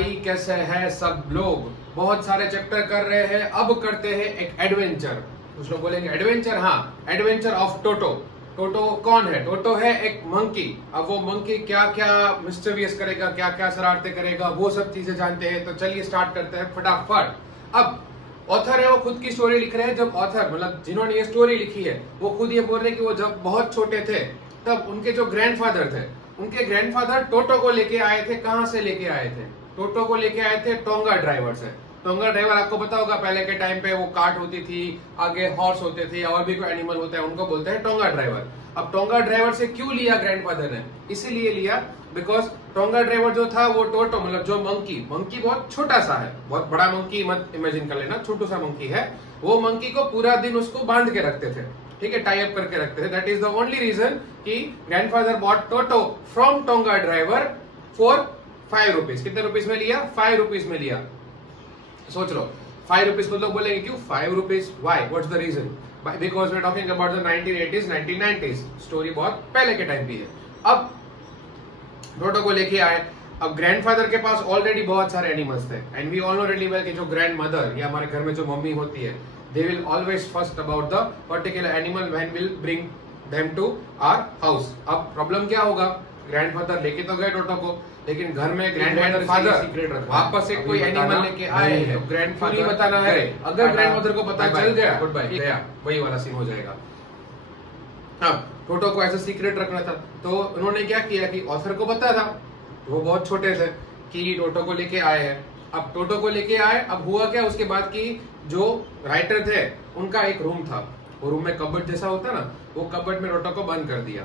भाई कैसे हैं सब लोग। बहुत सारे चैप्टर कर रहे हैं, अब करते हैं एक एडवेंचर। कुछ लोग बोलेंगे एडवेंचर, हाँ, एडवेंचर ऑफ टोटो। टोटो कौन है? टोटो है एक मंकी। अब वो मंकी क्या क्या मिस्टीरियस करेगा, क्या क्या शरारतें करेगा, वो सब चीजें जानते हैं। तो चलिए स्टार्ट करते हैं फटाफट। अब ऑथर है वो खुद की स्टोरी लिख रहे हैं। जब ऑथर मतलब जिन्होंने ये स्टोरी लिखी है वो खुद ये बोल रहे हैं कि वो जब बहुत छोटे थे तब उनके जो ग्रैंडफादर थे, उनके ग्रैंडफादर टोटो को लेके आए थे। कहां से लेके आए थे? टोटो को लेके आए थे टोंगा ड्राइवर से। टोंगा ड्राइवर आपको पता होगा, पहले के टाइम पे वो कार्ट होती थी, आगे हॉर्स होते थे, और भी कोई एनिमल होता है, उनको बोलते हैं टोंगा ड्राइवर। अब टोंगा ड्राइवर से क्यों लिया ग्रैंडफादर ने? इसीलिए लिया बिकॉज टोंगा ड्राइवर जो था वो टोटो मतलब जो मंकी बहुत छोटा सा है, बहुत बड़ा मंकी मत इमेजिन कर लेना, छोटू सा मंकी है। वो मंकी को पूरा दिन उसको बांध के रखते थे, ठीक है, टाई अप करके रखते थे। That is the only reason कि grandfather bought Toto from tonga driver for 5 rupees. कितने रुपीज में लिया? 5 रुपीज में लिया। सोच लो 5 रुपीज को लोग बोलेंगे क्यों 5 rupees? Why? What's the reason? Because we are talking about the 1980s 1990s। Story बहुत पहले के टाइम की है। अब टोटो को लेके आए। अब ग्रैंडफादर के पास ऑलरेडी बहुत सारे एनिमल्स थे, and we all know really well कि जो ग्रैंड मदर या हमारे घर में जो मम्मी होती है, they will always first about the particular animal when will bring them to our house. अब प्रॉब्लम क्या होगा? ग्रैंडफादर लेके तो गए टोटो को, लेकिन घर में ग्रैंडफादर वापस से कोई एनिमल लेके आए हैं, तो ग्रैंडफादर बताना है। अगर ग्रैंडमदर को पता चल गया, गुड बाय, गया, वही वाला सीन हो जाएगा। अब टोटो को ऐसा सीक्रेट रखना था, तो उन्होंने क्या किया कि ऑथर को पता था, वो बहुत छोटे थे, कि टोटो को लेके आए हैं। अब टोटो को लेके आए, अब हुआ क्या उसके बाद कि जो राइटर थे उनका एक रूम था, वो रूम में कबर्ड जैसा होता ना, वो कबर्ड में टोटो को बंद कर दिया।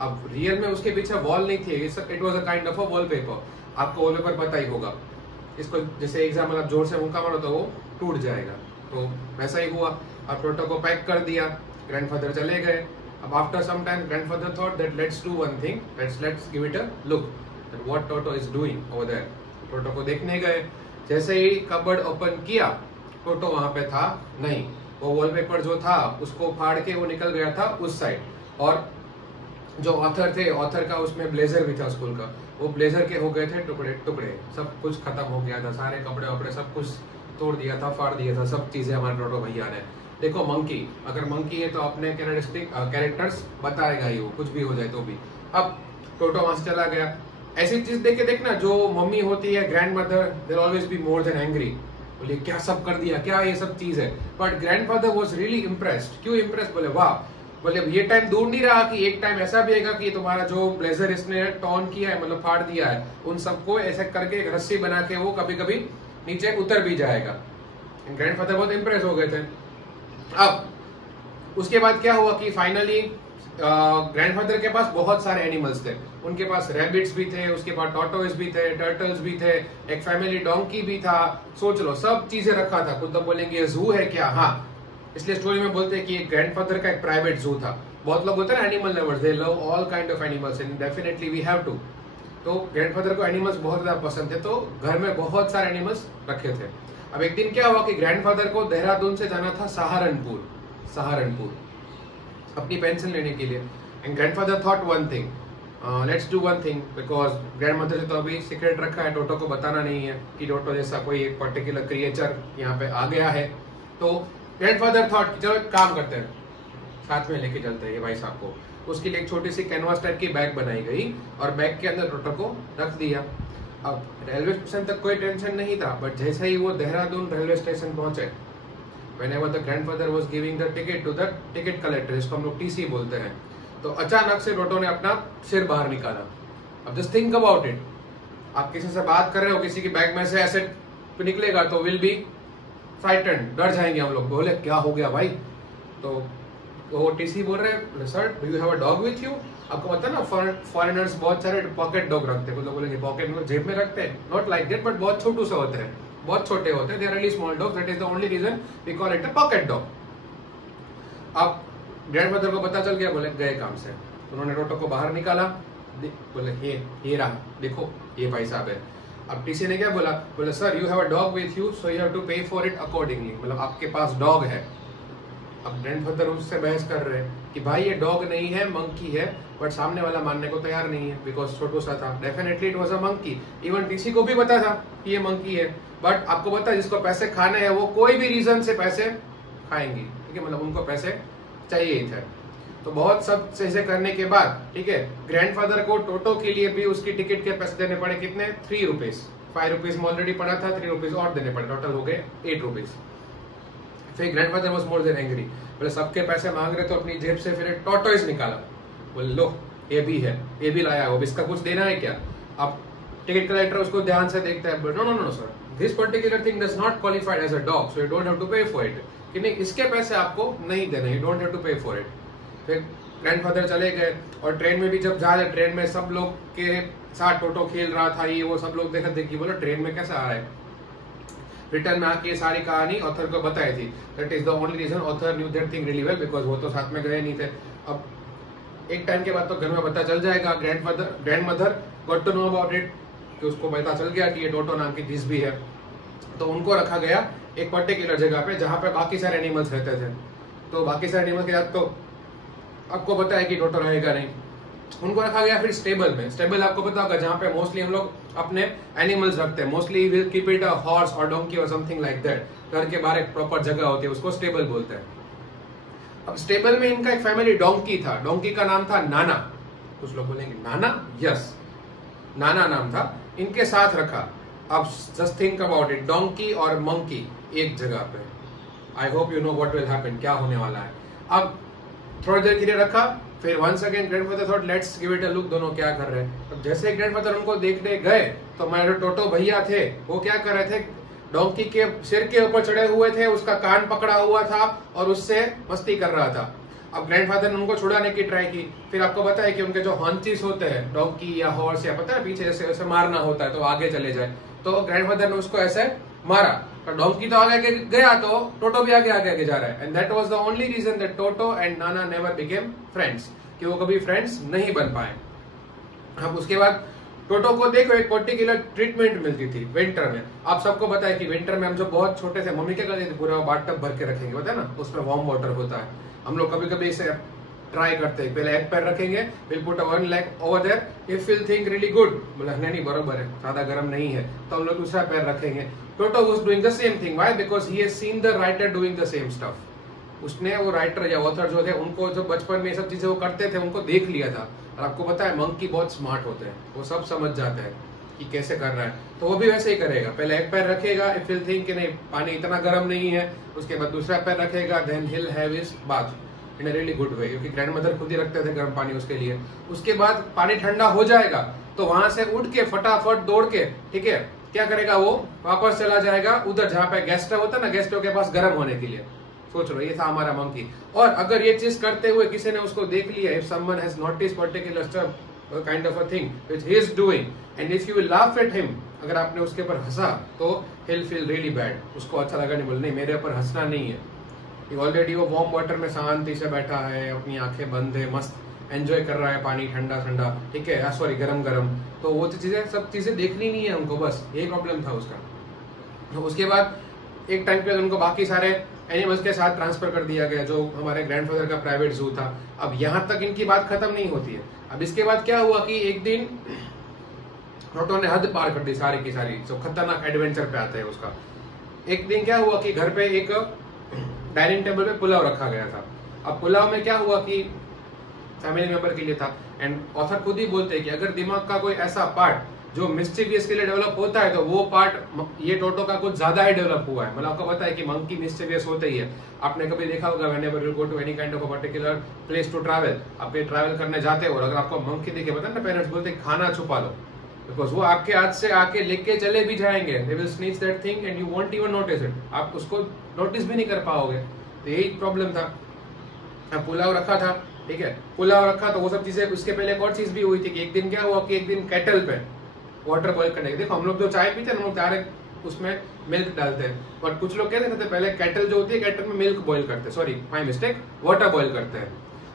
अब रियल में उसके पीछे वॉल नहीं थी, it was a kind of a wallpaper. आपको वॉलपेपर पता ही होगा, इसको जैसे एग्जाम्पल आप जोर से मुक्का मारो तो वो टूट जाएगा, तो वैसा ही हुआ। अब टोटो को पैक कर दिया, ग्रैंडफादर चले गए। अब after some time grandfather thought that let's do one thing, let's give it a look that what Toto is doing over there. Toto को देखने गए। जैसे ही कबर्ड ओपन किया, टोटो वहां पे था नहीं। वो वॉलपेपर जो था उसको फाड़ के वो निकल गया था उस साइड। और जो ऑथर थे, ऑथर का उसमें ब्लेजर भी था स्कूल का, वो ब्लेजर के हो गए थे टुकड़े टुकड़े, सब कुछ खत्म हो गया था, सारे कपड़े वपड़े सब कुछ तोड़ दिया था, फाड़ दिया था, सब चीजें हमारे टोटो भैया ने। देखो मंकी, अगर मंकी है तो अपने कैरेक्टर्स बताएगा ही, वो कुछ भी हो जाए तो भी। अब टोटो वहां से चला गया। ऐसी चीज देख के देखना, जो मम्मी होती है grandmother, there always be more than angry. बोले क्या सब कर दिया, क्या ये सब चीज है? But grandfather was really impressed. क्यों इम्प्रेस्ड? बोले वाह, बोले ये टाइम दूर नहीं रहा कि एक टाइम ऐसा भी आएगा कि तुम्हारा जो ब्लेजर इसने टॉर्न किया है, मतलब फाड़ दिया है, उन सबको ऐसे करके एक रस्सी बना के वो कभी कभी नीचे उतर भी जाएगा। ग्रैंडफादर बहुत इम्प्रेस हो गए थे। अब उसके बाद क्या हुआ कि फाइनली ग्रैंडफादर के पास बहुत सारे एनिमल्स थे। उनके पास रैबिट्स भी थे, उसके पास टॉर्टोइस भी थे, टर्टल्स भी थे, एक फैमिली डोंकी भी था। सोच लो सब चीजें रखा था। खुद तो बोलेंगे जू है क्या? हाँ, इसलिए स्टोरी में बोलते हैं कि एक ग्रैंडफादर का एक प्राइवेट जू था। बहुत लोग होते हैं ना animal lovers, they love all kind of animals and definitely we have to. तो ग्रैंडफादर को एनिमल्स बहुत ज्यादा पसंद थे, तो घर में बहुत सारे एनिमल्स रखे थे। अब एक दिन क्या हुआ कि ग्रैंडफादर को देहरादून से जाना था सहारनपुर अपनी पेंशन लेने के लिए। And grandfather thought one thing, let's do one thing, because grandmother ने तो अभी सीक्रेट रखा है, टोटो को बताना नहीं है कि टोटो जैसा कोई एक पर्टिकुलर क्रिएचर यहाँ पे आ गया है। तो ग्रैंडफादर थॉट चलो एक काम करते हैं, साथ में लेके चलते हैं ये भाई साहब को। उसके लिए एक छोटी सी कैनवास टाइप की बैग बनाई गई और बैग के अंदर टोटो को रख दिया। अब रेलवे स्टेशन तक कोई टेंशन नहीं था, बट जैसे ही वो देहरादून रेलवे स्टेशन पहुंचे, whenever the grandfather was giving the ticket to the ticket collector, जिसको हम लोग टीसी बोलते हैं, तो अचानक से टोटो ने अपना सिर बाहर निकाला। अब जस्ट थिंक अबाउट इट, आप किसी से बात कर रहे हो, किसी की बैग में से ऐसे निकलेगा तो विल बी फ्राइटेंड, डर जाएंगे हम लोग। बोले क्या हो गया भाई? तो वो टीसी बोल रहे हैं sir do you have a dog with you? आपको पता है ना फॉरेनर्स बहुत सारे पॉकेट डॉग रखते हैं। कुछ लोग बोलेंगे पॉकेट में जेब में रखते हैं, नॉट लाइक दैट, बट बहुत छोटू से होते हैं, बहुत छोटे होते हैं, they are really small dog, that is the only reason we call it a pocket dog. अब ग्रैंडमदर को पता चल गया, बोले गए काम से। उन्होंने टोटो को बाहर निकाला, बोले ये रहा, देखो ये भाई साहब है। अब टीसी ने क्या बोला? बोले sir you have a dog with you so you have to pay for it accordingly, मतलब आपके पास डॉग है, अब ग्रैंडफादर उससे बहस कर रहे हैं कि भाई ये डॉग नहीं है, मंकी है, बट सामने वाला मानने को तैयार नहीं है बिकॉज छोटू सा था। Definitely it was a monkey, even TC को भी पता था कि ये मंकी है, बट आपको पता है जिसको पैसे खाने हैं वो कोई भी रीजन से पैसे खाएंगी, ठीक है, मतलब उनको पैसे चाहिए ही थे। तो बहुत सब चीजें करने के बाद, ठीक है, ग्रैंडफादर को टोटो के लिए भी उसकी टिकट के पैसे देने पड़े, कितने, 3 रुपीज। 5 रुपीज में ऑलरेडी पड़ा था, 3 रुपीज और देने पड़े, टोटल हो गए 8 रुपीज। फिर grandfather was more than angry, बोले सबके पैसे मांग रहे तो अपनी जेब से फिर टॉर्टोइज निकाला, बोले लो ये भी है, ये भी लाया हो, इसका कुछ देना है क्या। अब टिकट कलेक्टर उसको ध्यान से देखता है, no no no sir, this particular thing does not qualified as a dog, so you don't have to pay for it, कि नहीं इसके पैसे आपको नहीं देने, you don't have to pay for it. फिर ग्रैंडफादर चले गए और ट्रेन में भी जब जा रहे, ट्रेन में सब लोग के साथ टोटो खेल रहा था, ये वो सब लोग देखा देखी, बोलो ट्रेन में कैसा आ रहा है। रिटर्न में आके ये सारी कहानी ऑथर को बताई थी, that is the only reason author knew that thing really well, because वो तो साथ में गए नहीं थे। अब एक टाइम के बाद तो घर में पता चल जाएगा, grandmother got to know about it, कि उसको पता चल गया कि ये टोटो नाम की चीज भी है। तो उनको रखा गया एक पर्टिकुलर जगह पे जहाँ पे बाकी सारे एनिमल्स रहते थे। तो बाकी सारे एनिमल के साथ तो आपको पता है कि टोटो रहेगा नहीं, उनको रखा गया फिर स्टेबल में। स्टेबल आपको पता होगा जहाँ पे मोस्टली हम लोग अपने एनिमल्स रखते हैं, mostly will keep it a horse और डोंकी और समथिंग लाइक दैट। घर के बाहर एक प्रॉपर जगह होती है, उसको स्टेबल बोलते हैं। अब स्टेबल में इनका एक फैमिली डोंकी था, डोंकी का नाम था नाना। कुछ लोग बोलेंगे नाना, यस नाना नाम था, इनके साथ रखा। अब just think about it, donkey और मंकी एक जगह पे, I hope you know what will happen, क्या होने वाला है। अब थोड़ी देर के लिए रखा, फिर once again grandfather thought let's give it a look, दोनों क्या कर रहे हैं। अब जैसे ग्रैंडफादर उनको देखने गए तो मेरे टोटो भैया थे, वो क्या कर रहे थे, डोंकी के सिर के ऊपर चढ़े हुए थे, उसका कान पकड़ा हुआ था और उससे मस्ती कर रहा था। अब ग्रैंडफादर ने उनको छुड़ाने की ट्राई की। फिर आपको पता है कि उनके जो हॉन्चीज होते हैं डोंकी या हॉर्स या पता है पीछे ऐसे मारना होता है तो आगे चले जाए, तो ग्रैंडफादर ने उसको ऐसे मारा, तो डोंकी तो आगे गया तो टोटो भी आगे आगे जा रहा है। And that was the only reason that Toto and Nana never became friends, कि वो कभी फ्रेंड्स नहीं बन पाए। अब उसके बाद टोटो को देखो एक पर्टिकुलर ट्रीटमेंट मिलती थी विंटर में। आप सबको पता है कि विंटर में हम जो बहुत छोटे थे, मम्मी क्या करती थी, पूरा बाथटब भर के रखेंगे, पता है ना, उसमें वार्म वाटर होता है। हम लोग कभी कभी इसे ट्राई करते हैं, पहले एक पैर रखेंगे, will put one leg over there, if will think really good, बोला नहीं बरोबर है, ज्यादा गर्म नहीं है, तो हम लोग दूसरा पैर रखेंगे। टोटो was doing the same thing, why, because he has seen the writer doing the same stuff. उसने वो राइटर या ऑथर जो थे उनको जो बचपन में ये सब चीजें वो करते थे उनको देख लिया था। और आपको पता है मंकी बहुत स्मार्ट होते हैं, वो सब समझ जाते हैं कि कैसे करना है, तो वो भी वैसे ही करेगा। पहले एक पैर रखेगा, इफ विल थिंक कि नहीं पानी इतना गर्म नहीं है, उसके बाद दूसरा पैर रखेगा, then he'll have his bath in a really good way, क्योंकि ग्रैंडमदर खुद ही रखते थे गर्म पानी उसके लिए। उसके बाद पानी ठंडा हो जाएगा तो वहां से उठ के फटाफट दौड़ के, ठीक है, क्या करेगा, वो वापस चला जाएगा उधर जहाँ पे गेस्ट होता है ना, गेस्टों के पास गर्म होने के लिए। सोच लो, ये था हमारा मंकी। और अगर ये चीज करते हुए किसी ने उसको देख लिया, if someone has noticed particular stuff kind of a thing which he is doing and if you will laugh at him, अगर आपने उसके ऊपर हंसा तो he'll feel really bad, उसको अच्छा लगा, नहीं बोल नहीं मेरे ऊपर हंसना नहीं है। ऑलरेडी वो वार्म वाटर में शांति से बैठा है, अपनी आंखें बंद है, मस्त एंजॉय कर रहा है पानी ठंडा ठंडा, ठीक है, सॉरी गरम गरम। तो वो चीजें सब चीजें देखनी नहीं है उनको, बस यही प्रॉब्लम था उसका। तो उसके बाद एक टाइम पे उनको बाकी सारे एनिमल्स के साथ ट्रांसफर कर दिया गया, जो हमारे ग्रैंडफादर का प्राइवेट जू था। अब यहाँ तक इनकी बात खत्म नहीं होती है। अब इसके बाद क्या हुआ कि एक दिन टोटो ने हद पार कर दी सारी की सारी, जो खतरनाक एडवेंचर पे आता है उसका। एक दिन क्या हुआ कि घर पे एक डाइनिंग टेबल पे पुलाव रखा गया था। अब पुलाव में क्या हुआ कि फैमिली मेंबर के लिए था, एंड ऑथर खुद ही बोलते हैं कि अगर दिमाग का कोई ऐसा पार्ट जो मिस्चीवियस के लिए डेवलप होता है तो वो पार्ट ये टोटो का कुछ ज्यादा ही डेवलप हुआ है। मतलब आपको पता है कि मंकी मिस्चीवियस होते ही है। आपने कभी देखा होगा whenever you go to any kind of a particular place to travel, आप कहीं ट्रैवल करने जाते हो और अगर आपको मंकी दिखे, पता है ना, पेरेंट्स बोलते हैं खाना छुपा लो, बिकॉज वो आपके हाथ से आके लेके चले भी जाएंगे, they will snitch that thing and you won't even notice it, आप उसको नोटिस भी नहीं कर पाओगे। तो यही प्रॉब्लम था। पुलाव रखा था, ठीक है, पुलाव रखा तो वो सब चीजें, उसके पहले एक और चीज भी हुई थी कि एक दिन क्या हुआ कि एक दिन केटल पे वाटर बॉईल करने के, देखो हम लोग जो चाय पीते हैं हम लोग डायरेक्ट उसमें मिल्क डालते हैं, बट कुछ लोग कहते थे पहले केटल जो होती है केटल में मिल्क बॉईल करते हैं, sorry my mistake, water boil करते हैं।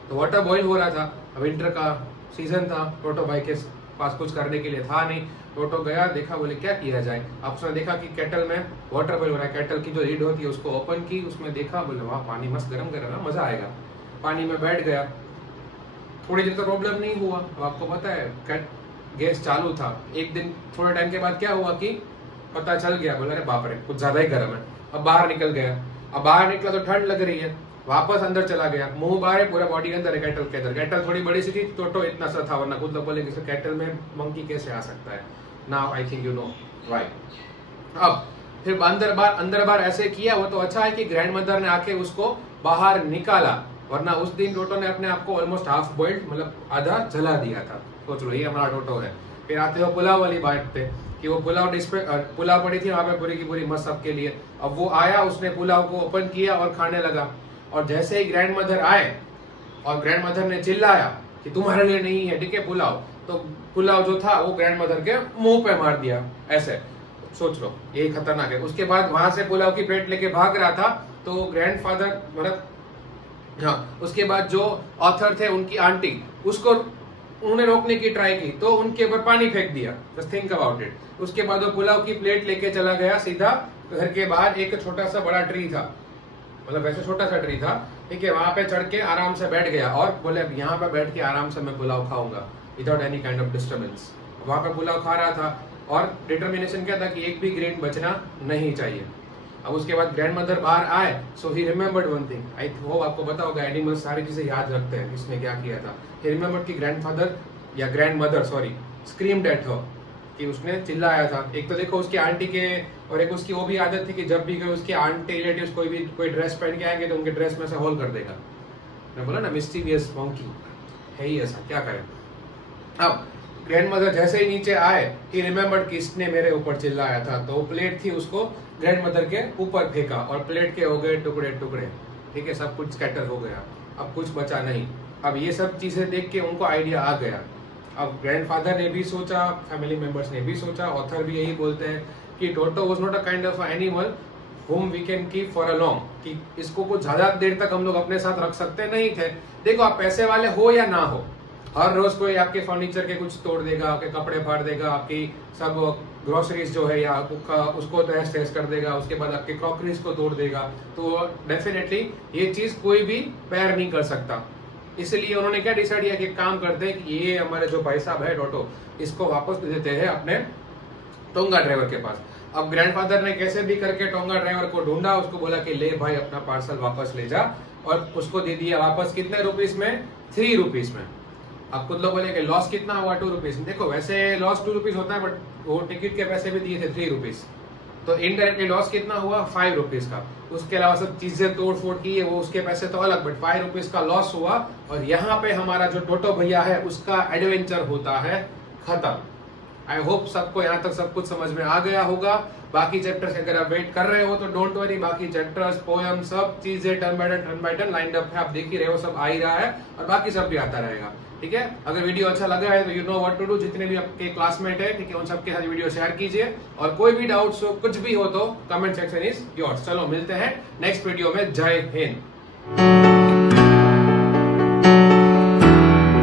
तो वाटर बॉईल हो रहा था, विंटर का सीजन था, टोटो भाई के पास कुछ करने के लिए था नहीं। टोटो गया, देखा, बोले क्या किया जाए। अब उसने देखा कि केटल में वाटर बॉईल हो रहा है, केटल की जो लीड होती है उसको ओपन की, उसमें देखा, बोले वाह पानी मस्त गर्म गर्म है, मजा आएगा। पानी में बैठ गया, थोड़ी देर तो प्रॉब्लम नहीं हुआ। अब आपको पता है गैस चालू था। एक दिन थोड़े टाइम के बाद क्या हुआ कि पता चल गया, बोला अरे बाप रे कुछ ज्यादा ही गर्म है। अब बाहर निकल गया, अब बाहर निकला तो ठंड लग रही है, वापस अंदर चला गया, मुंह बाहर है, पूरा बॉडी अंदर है केटल के अंदर। केटल थोड़ी बड़ी सी थी, टोटो इतना सा था, वरना खुद लोग बोले कि केटल में मंकी कैसे आ सकता है। Now I think you know why. अब फिर अंदर बार ऐसे किया, वो तो अच्छा है कि ग्रैंड मदर ने आके उसको बाहर निकाला, वरना उस दिन टोटो ने अपने आप को ऑलमोस्ट हाफ बॉइल्ड मतलब आधा जला दिया था। सोच लो ये हमारा टोटो है। फिर आते हो पुलाव वाली बात पे कि वो पुलाव डिश पे पुलाव पड़ी थी वहां पे पूरी की पूरी मस्त सबके लिए। अब वो आया, उसने पुलाव को ओपन किया और खाने लगा, और जैसे ही ग्रैंड मदर आए और ग्रैंड मदर ने चिल्लाया कि तुम्हारे लिए नहीं है ठीक है पुलाव, तो पुलाव जो था वो ग्रैंड मदर के मुंह पे मार दिया ऐसे। सोच लो यही खतरनाक है। उसके बाद वहां से पुलाव की प्लेट लेके भाग रहा था, तो ग्रैंडफादर मतलब हाँ, उसके बाद जो ऑथर थे उनकी आंटी उसको उन्होंने रोकने की ट्राई की, तो उनके ऊपर पानी फेंक दिया। Just think about it. उसके बाद वो पुलाव की प्लेट लेके चला गया सीधा घर के बाहर। एक छोटा सा बड़ा ट्री था, मतलब वैसे छोटा सा ट्री था, ठीक है, वहां पे चढ़ के आराम से बैठ गया और बोले अब यहाँ पे बैठ के आराम से मैं पुलाव खाऊंगा without any kind of disturbance. वहां पे पुलाव खा रहा था और डिटर्मिनेशन क्या था कि एक भी ग्रेन बचना नहीं चाहिए। अब उसके बाद ग्रैंड मदर बाहर आए, so he remembered one thing. I hope आपको पता होगा एनिमल्स सारी चीजें याद रखते हैं, इसने क्या किया था। ही रिमेम्बर्ड कि ग्रैंडफादर या grand mother sorry screamed at her, कि उसने चिल्लाया था। एक तो देखो उसकी आंटी के, और एक उसकी वो भी आदत थी कि जब भी उसके आंटी रिलेटिव्स कोई ड्रेस पहन के आएंगे तो उनके ड्रेस में से होल कर देगा। मैं बोला ना मिस्टीरियस मंकी है ही ऐसा, क्या करें। अब ग्रैंड मदर जैसे ही नीचे आए, ही रिमेम्बर्ड कि इसने मेरे ऊपर चिल्लाया था, तो प्लेट थी उसको ग्रैंड मदर के ऊपर फेंका और प्लेट के हो गए टुकड़े टुकड़े, ठीक है, सब कुछ स्कैटर हो गया, अब कुछ बचा नहीं। अब ये सब चीजें देख के उनको आइडिया आ गया। अब ग्रैंडफादर ने भी सोचा, फैमिली मेंबर्स ने भी सोचा, ऑथर भी यही बोलते हैं कि टोटो was not a kind of animal whom we can keep for a long, कि इसको कुछ ज्यादा देर तक हम लोग अपने साथ रख सकते नहीं थे। देखो आप पैसे वाले हो या ना हो, हर रोज कोई आपके फर्नीचर के कुछ तोड़ देगा, आपके कपड़े फाड़ देगा, आपकी सब ग्रोसरीज जो है या उसको तहस तहस कर देगा, उसके बाद आपके क्रॉकरीज को तोड़ देगा, तो डेफिनेटली ये चीज कोई भी पैर नहीं कर सकता। इसलिए उन्होंने क्या डिसाइड किया कि काम करते हैं कि ये हमारे जो भाई साहब है टोटो, इसको वापस दे देते हैं अपने टोंगा ड्राइवर के पास। अब ग्रैंडफादर ने कैसे भी करके टोंगा ड्राइवर को ढूंढा, उसको बोला कि ले भाई अपना पार्सल वापस ले जा, और उसको दे दिया वापस। कितने रुपीस में? 3 रुपीस में। अब खुद लोग बोले कि लॉस कितना हुआ? 2 रुपीस। देखो वैसे लॉस 2 रुपीस होता है, बट वो टिकट के पैसे भी दिए थे 3 रुपीस, तो इनडायरेक्टली लॉस कितना हुआ? 5 रुपीस का। उसके अलावा सब चीजें तोड़ फोड़ की है, वो उसके पैसे तो अलग, बट 5 रुपीस का लॉस हुआ। और यहाँ पे हमारा जो टोटो भैया है उसका एडवेंचर होता है खत्म। आई होप सबको यहाँ तक सब कुछ समझ में आ गया होगा। बाकी चैप्टर्स अगर आप वेट कर रहे हो तो डोंट वरी, बाकी चैप्टर्स, पोएम, सब चीजें turn by turn lined up है, आप देख ही रहे हो, सब आ ही रहा है और बाकी सब भी आता रहेगा। ठीक है, अगर वीडियो अच्छा लगा है तो you know what to do. जितने भी आपके क्लासमेट है, ठीक है, उन सबके साथ वीडियो शेयर कीजिए, और कोई भी डाउट्स हो, कुछ भी हो तो कमेंट सेक्शन इज योर्स। चलो मिलते हैं नेक्स्ट वीडियो में। जय हिंद।